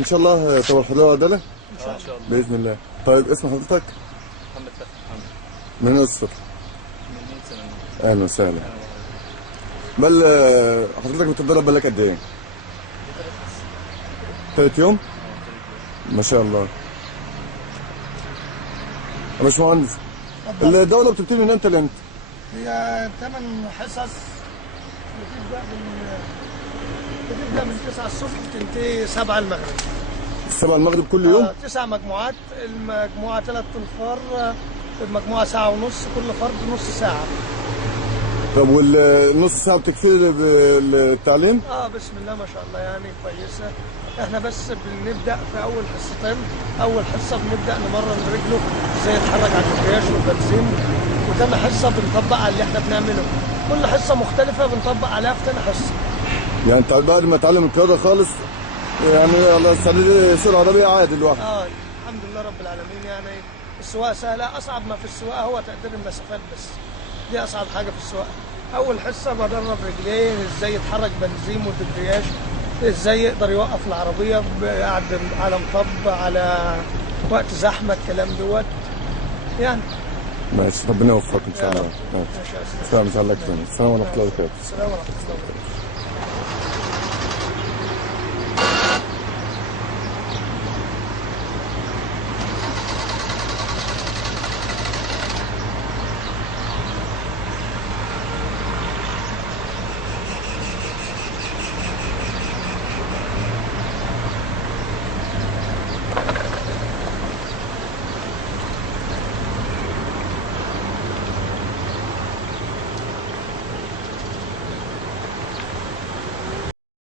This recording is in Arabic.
ان شاء الله توفر له عداله ان شاء الله باذن الله. طيب اسم حضرتك؟ محمد فتحي محمد. من الصفر. من 100 سنه. اهلا وسهلا. بل حضرتك بتتدرب بقالك قد ايه؟ 3 يوم؟ ما شاء الله. يا باشمهندس الدوره بتبتدي من امتى لامتى؟ هي 8 حصص بتبدا من 9 الصبح وتنتهي 7 المغرب. 7 المغرب كل يوم؟ 9 مجموعات، المجموعه 3 انفار، المجموعه ساعه ونص، كل فرد نص ساعه. طب والنص ساعه بتكفي للتعليم؟ بسم الله ما شاء الله يعني كويسه. احنا بس بنبدا في اول حصتين، اول حصه بنبدا نمرن رجله ازاي يتحرك على الكرياش والبنزين، وتاني حصه بنطبق على اللي احنا بنعمله. كل حصه مختلفه بنطبق عليها في تاني حصه. يعني انت بعد ما اتعلم القياده خالص يعني الله يسهل يسوق عربيه عادي لوحده؟ الحمد لله رب العالمين. يعني السواقه سهله، اصعب ما في السواقه هو تقدير المسافات بس. دي اصعب حاجه في السواقه. اول حصه بدرب رجلين ازاي يتحرك بنزين ودبرياج، ازاي يقدر يوقف العربيه قاعد على مطب، على وقت زحمه، الكلام دوت يعني. ماشي ربنا يوفقك ان شاء الله. ماشي. السلام عليكم. السلام ورحمه الله وبركاته. السلام ورحمه الله وبركاته.